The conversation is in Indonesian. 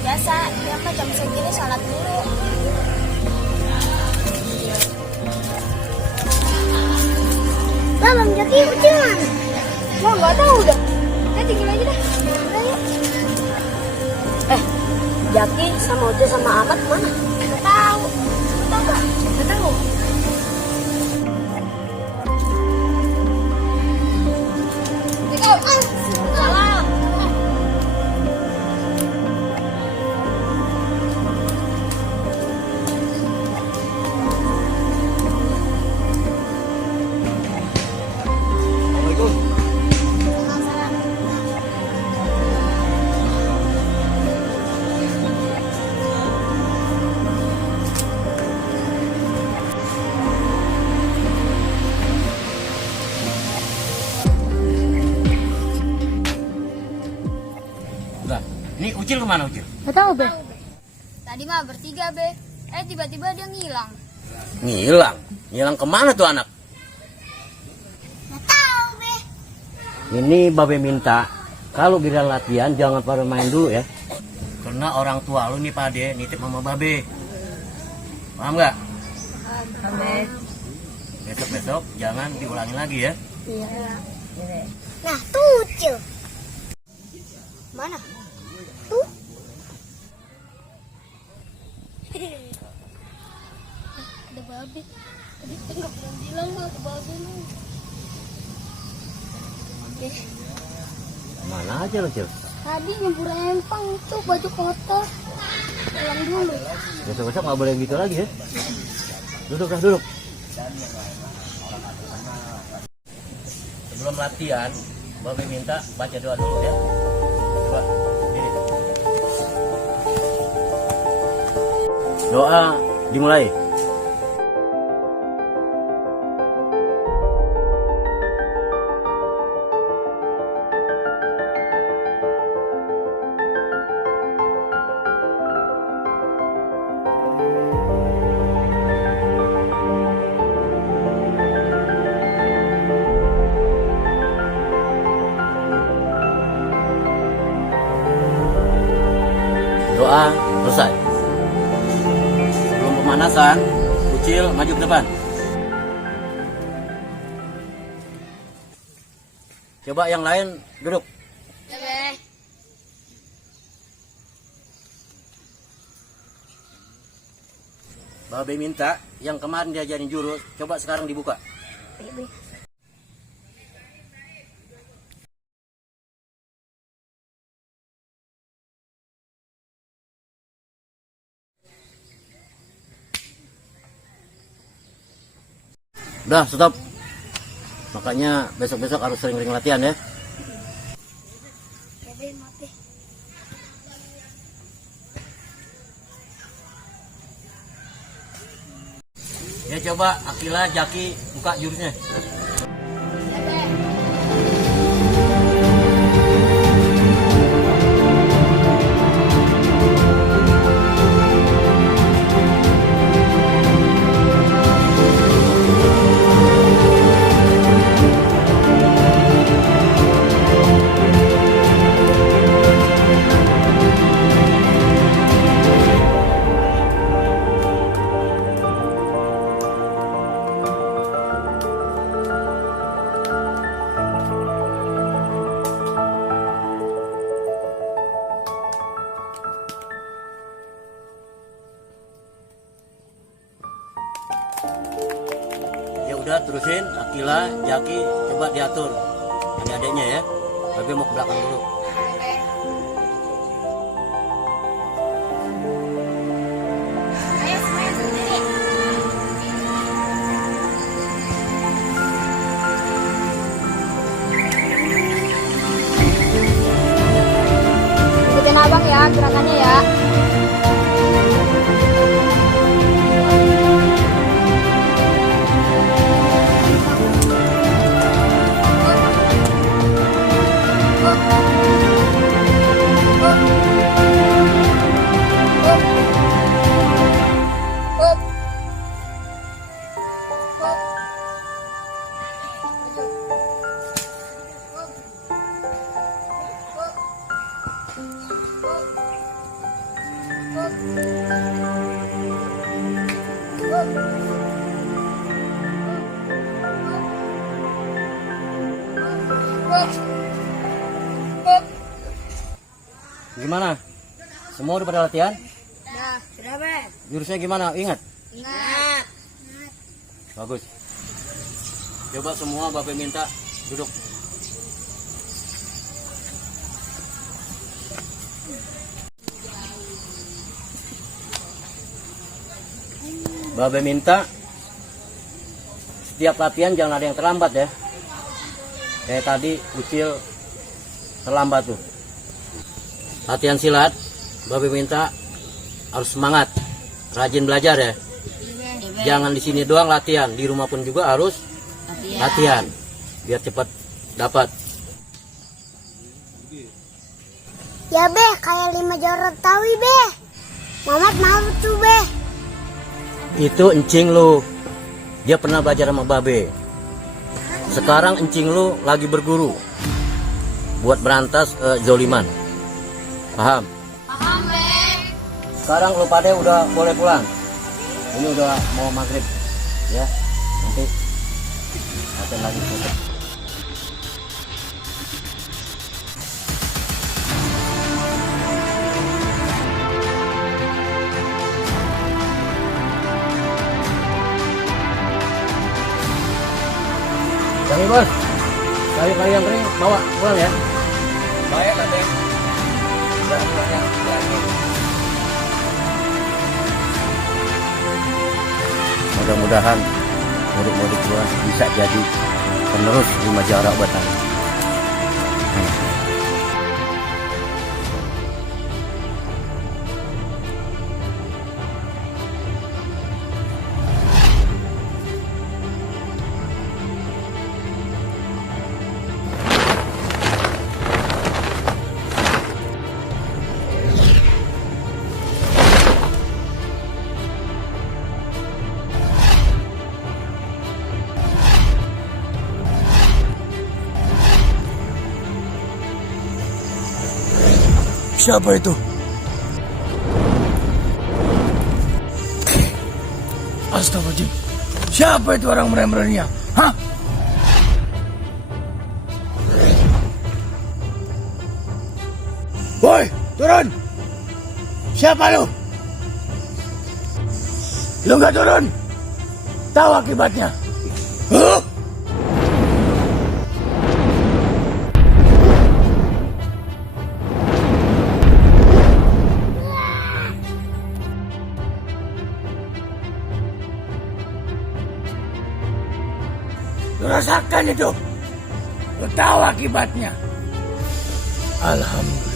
Biasa, dia mah jam segini sholat dulu. Lah, Bang Jaki udah mana? Wah, nggak tahu dah. Kita tinggal aja dah. Ayo. Jaki sama Uce sama Ahmad mana? Nggak tahu. Tahu nggak? Nggak tahu. Salam. Assalamualaikum. Udah, ini Ucil kemana Ucil? Nggak tahu, Be. Tadi mah bertiga, Be. Tiba-tiba dia ngilang. Ngilang? Ngilang kemana tuh anak? Nggak tahu, Be. Ini Babe minta kalau giliran latihan jangan pada main dulu ya. Karena orang tua lu nih Pade nitip sama Babe. Paham nggak? Besok-besok jangan diulangi lagi ya. Iya. Nah, tuh Ucil. Mana? Tuh. Ada babi. Tadi kan nggak pernah bilang nggak ada babi lu. Mana aja lo Cil? Tadi nyebur empang tuh baju kotor. Pulang dulu. Besok-besok nggak boleh gitu lagi ya. Duduk dah duduk. Sebelum latihan, Babe minta baca doa dulu ya. Coba, ini. Doa dimulai. Doa selesai. Sebelum pemanasan, Ucil maju ke depan. Coba yang lain duduk. Babe minta yang kemarin diajarin jurus, coba sekarang dibuka. Udah, stop. Makanya besok-besok harus sering-sering latihan ya. Ya coba Akila, Jaki buka jurusnya. Ya udah terusin, Akila, Jaki coba diatur adik-adiknya ya. Babe mau ke belakang dulu. Ayo semuanya sendiri. Ikutin abang ya gerakannya ya. Gimana? Semua udah pada latihan? Nah, sudah be. Jurusnya gimana? Ingat? Ingat. Bagus. Coba semua Babe minta duduk. Babe minta setiap latihan jangan ada yang terlambat ya. Kayak tadi Ucil terlambat tuh. Latihan silat, Babe minta harus semangat, rajin belajar ya. Jangan di sini doang latihan, di rumah pun juga harus latihan biar cepat dapat. Ya be, kayak 5 jorok tawi be. Mamat mau tuh be. Itu encing lu, dia pernah belajar sama Babe. Sekarang encing lu lagi berguru buat berantas zoliman. Paham? Paham be. Sekarang lu pada udah boleh pulang. Ini udah mau maghrib ya. Nanti latihan lagi. Jangan bos, kali yang kering bawa pulang ya. Baik, Babe. Mudah-mudahan murid-murid gua bisa jadi penerus di Majawara Batan. Siapa itu? Astagfirullahaladzim. Siapa itu orang berani-beraninya? Hah? Woi, turun! Siapa lu? Lu nggak turun? Tahu akibatnya? Huh? Lu rasakan itu. Lu tahu akibatnya. Alhamdulillah.